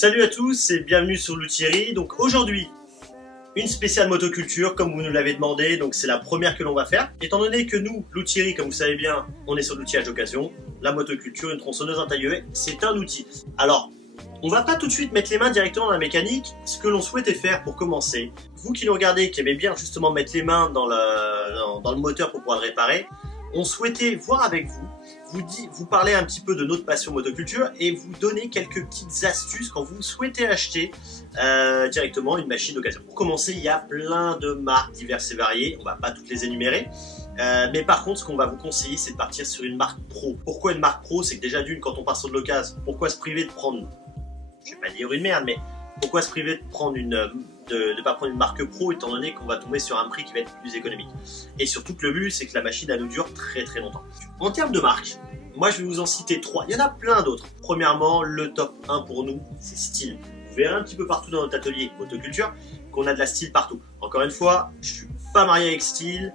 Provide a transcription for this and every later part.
Salut à tous et bienvenue sur l'Outillerie. Donc aujourd'hui, une spéciale motoculture comme vous nous l'avez demandé, donc c'est la première que l'on va faire. Étant donné que nous, l'Outillerie, comme vous savez bien, on est sur l'outillage d'occasion, la motoculture, une tronçonneuse, un taille-haie, c'est un outil. Alors, on va pas tout de suite mettre les mains directement dans la mécanique. Ce que l'on souhaitait faire pour commencer, vous qui nous regardez, qui aimez bien justement mettre les mains dans le moteur pour pouvoir le réparer, on souhaitait voir avec vous parler un petit peu de notre passion motoculture et vous donner quelques petites astuces quand vous souhaitez acheter directement une machine d'occasion. Pour commencer, il y a plein de marques diverses et variées, on va pas toutes les énumérer, mais par contre ce qu'on va vous conseiller c'est de partir sur une marque pro. Pourquoi une marque pro? C'est que déjà d'une, quand on part sur de l'occasion, pourquoi se priver de prendre, je vais pas dire une merde, mais pourquoi se priver de prendre de pas prendre une marque pro étant donné qu'on va tomber sur un prix qui va être plus économique. Et surtout que le but c'est que la machine elle nous dure très très longtemps. En termes de marque, moi je vais vous en citer 3, il y en a plein d'autres. Premièrement, le top 1 pour nous, c'est Stihl. Vous verrez un petit peu partout dans notre atelier motoculture qu'on a de la Stihl partout. Encore une fois, je suis pas marié avec Stihl.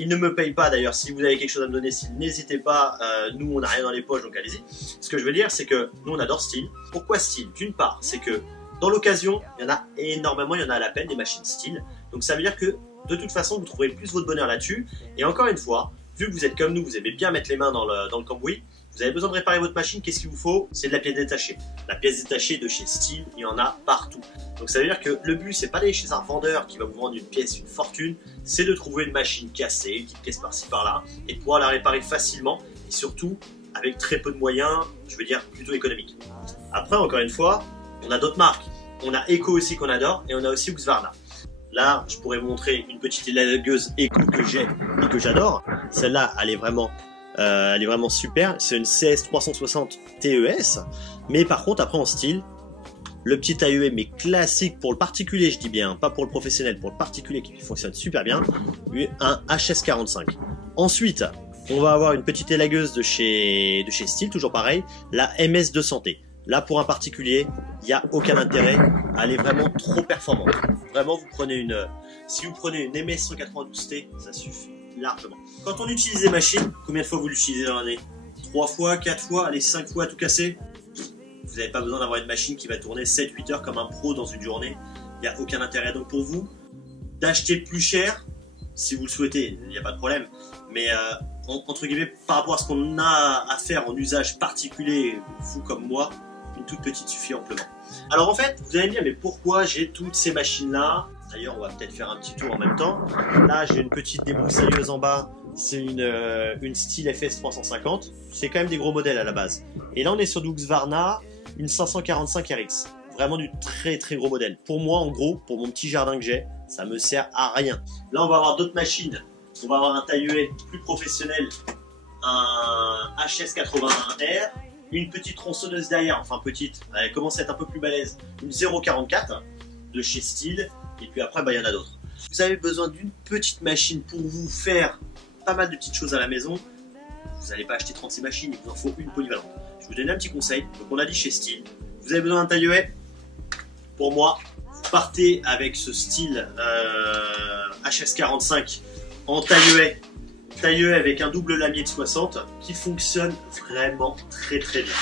Il ne me paye pas d'ailleurs, si vous avez quelque chose à me donner, n'hésitez pas, nous on n'a rien dans les poches donc allez-y. Ce que je veux dire c'est que nous on adore Stihl. Pourquoi Stihl? D'une part, c'est que dans l'occasion, il y en a énormément, il y en a à la peine des machines Stihl. Donc ça veut dire que de toute façon vous trouverez plus votre bonheur là-dessus. Et encore une fois, vu que vous êtes comme nous, vous aimez bien mettre les mains dans le cambouis, vous avez besoin de réparer votre machine, qu'est-ce qu'il vous faut? C'est de la pièce détachée. La pièce détachée de chez Stihl, il y en a partout. Donc ça veut dire que le but, c'est pas d'aller chez un vendeur qui va vous vendre une pièce, une fortune, c'est de trouver une machine cassée, une petite pièce par-ci par-là, et de pouvoir la réparer facilement, et surtout avec très peu de moyens, je veux dire plutôt économiques. Après, encore une fois, on a d'autres marques. On a Eco aussi qu'on adore, et on a aussi Husqvarna. Là, je pourrais vous montrer une petite élagueuse Eco que j'ai et que j'adore. Celle-là, elle est vraiment super. C'est une CS 360 TES. Mais par contre, après en Stihl, le petit taille-haie, mais classique pour le particulier, je dis bien, pas pour le professionnel, pour le particulier qui fonctionne super bien, un HS45. Ensuite, on va avoir une petite élagueuse de chez Stihl, toujours pareil, la MS200T. Là, pour un particulier, il n'y a aucun intérêt. Elle est vraiment trop performante. Vraiment, si vous prenez une MS192T, ça suffit largement. Quand on utilise des machines, combien de fois vous l'utilisez dans l'année? 3 fois, 4 fois, allez 5 fois à tout casser? Vous n'avez pas besoin d'avoir une machine qui va tourner 7-8 heures comme un pro dans une journée. Il n'y a aucun intérêt. Donc pour vous, d'acheter plus cher, si vous le souhaitez, il n'y a pas de problème. Mais entre guillemets, par rapport à ce qu'on a à faire en usage particulier, vous comme moi, une toute petite suffit amplement. Alors en fait, vous allez me dire, mais pourquoi j'ai toutes ces machines-là? D'ailleurs, on va peut-être faire un petit tour en même temps. Là, j'ai une petite débroussailleuse en bas. C'est une Stihl FS 350. C'est quand même des gros modèles à la base. Et là, on est sur du Husqvarna, une 545 RX. Vraiment du très très gros modèle. Pour moi, en gros, pour mon petit jardin que j'ai, ça me sert à rien. Là, on va avoir d'autres machines. On va avoir un taille-haie plus professionnel, un HS81R, une petite tronçonneuse derrière, enfin petite, elle commence à être un peu plus balèze, une 044 de chez Stihl, et puis après, il y en a d'autres. Vous avez besoin d'une petite machine pour vous faire pas mal de petites choses à la maison. Vous n'allez pas acheter 36 machines, il vous en faut une polyvalente. Je vais vous donner un petit conseil. Donc on a dit chez Stihl, vous avez besoin d'un taille-haie. Pour moi, vous partez avec ce Stihl HS45 en taille-haie avec un double lamier de 60 qui fonctionne vraiment très très bien.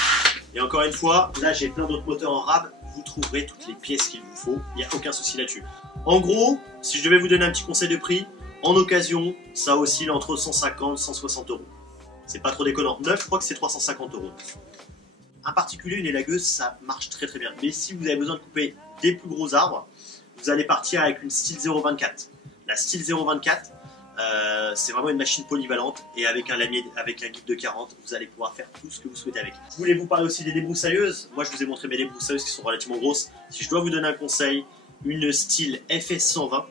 Et encore une fois, là j'ai plein d'autres moteurs en rab, vous trouverez toutes les pièces qu'il vous faut, il n'y a aucun souci là-dessus. En gros, si je devais vous donner un petit conseil de prix, en occasion, ça oscille entre 150 et 160 euros. C'est pas trop déconnant. Neuf, je crois que c'est 350 euros. Un particulier, une élagueuse, ça marche très très bien. Mais si vous avez besoin de couper des plus gros arbres, vous allez partir avec une Stihl 024. La Stihl 024, c'est vraiment une machine polyvalente et avec un lamier, avec un guide de 40, vous allez pouvoir faire tout ce que vous souhaitez avec. Je voulais vous parler aussi des débroussailleuses. Moi, je vous ai montré mes débroussailleuses qui sont relativement grosses. Si je dois vous donner un conseil, une Stihl FS 120,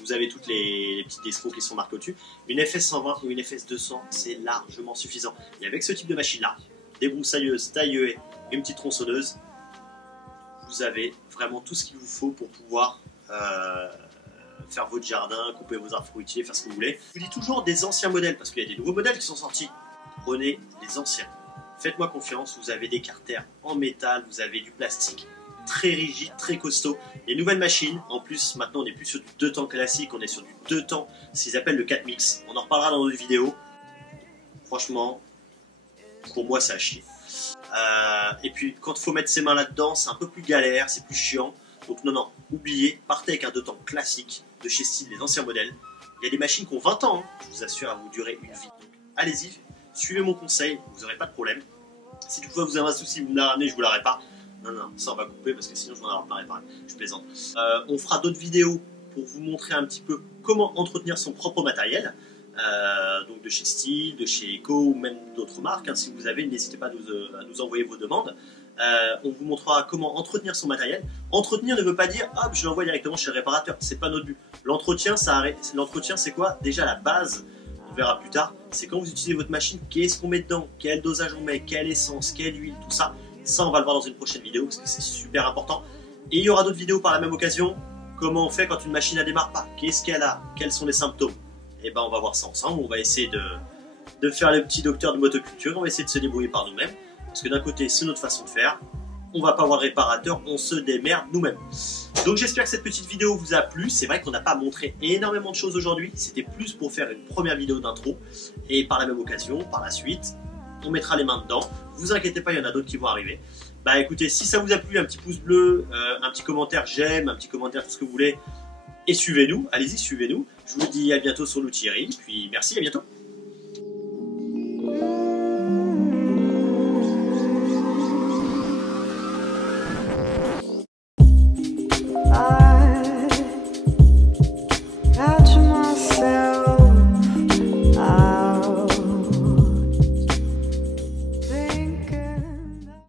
vous avez toutes les petites destros qui sont marquées au-dessus. Une FS 120 ou une FS 200, c'est largement suffisant. Et avec ce type de machine-là, débroussailleuse, taille-haie, une petite tronçonneuse, vous avez vraiment tout ce qu'il vous faut pour pouvoir faire votre jardin, couper vos arbres fruitiers, faire ce que vous voulez. Je vous dis toujours des anciens modèles, parce qu'il y a des nouveaux modèles qui sont sortis. Prenez les anciens. Faites-moi confiance, vous avez des carters en métal, vous avez du plastique très rigide, très costaud. Les nouvelles machines, en plus, maintenant on n'est plus sur du 2 temps classique, on est sur du 2 temps, ce qu'ils appellent le 4 mix. On en reparlera dans d'autres vidéos. Franchement, pour moi, ça a chier. Et puis quand il faut mettre ses mains là-dedans, c'est un peu plus galère, c'est plus chiant. Donc non, oubliez, partez avec un 2 temps classique de chez Stihl, les anciens modèles. Il y a des machines qui ont 20 ans, hein, je vous assure, à vous durer une vie. Donc allez-y, suivez mon conseil, vous n'aurez pas de problème. Si toutefois vous avez un souci, vous me la ramenez, je vous la répare. Non, ça on va couper parce que sinon je vais en avoir pas réparé. Je plaisante. On fera d'autres vidéos pour vous montrer un petit peu comment entretenir son propre matériel. Donc de chez Stihl, de chez Eco ou même d'autres marques. Hein. Si vous avez, n'hésitez pas à nous envoyer vos demandes. On vous montrera comment entretenir son matériel. Entretenir ne veut pas dire hop, je l'envoie directement chez le réparateur. C'est pas notre but. L'entretien, c'est quoi? Déjà la base. On verra plus tard. C'est quand vous utilisez votre machine, qu'est-ce qu'on met dedans, quel dosage on met, quelle essence, quelle huile, tout ça. Ça, on va le voir dans une prochaine vidéo parce que c'est super important. Et il y aura d'autres vidéos par la même occasion. Comment on fait quand une machine ne démarre pas? Qu'est-ce qu'elle a? Quels sont les symptômes? Et ben on va voir ça ensemble. On va essayer de faire le petit docteur de motoculture. On va essayer de se débrouiller par nous-mêmes. Parce que d'un côté, c'est notre façon de faire. On va pas voir le réparateur, on se démerde nous-mêmes. Donc j'espère que cette petite vidéo vous a plu. C'est vrai qu'on n'a pas montré énormément de choses aujourd'hui. C'était plus pour faire une première vidéo d'intro. Et par la même occasion, par la suite, on mettra les mains dedans. Vous inquiétez pas, il y en a d'autres qui vont arriver. Bah écoutez, si ça vous a plu, un petit pouce bleu, un petit commentaire j'aime, un petit commentaire tout ce que vous voulez. Et suivez-nous, allez-y, suivez-nous. Je vous dis à bientôt sur l'Outillerie, puis merci, à bientôt.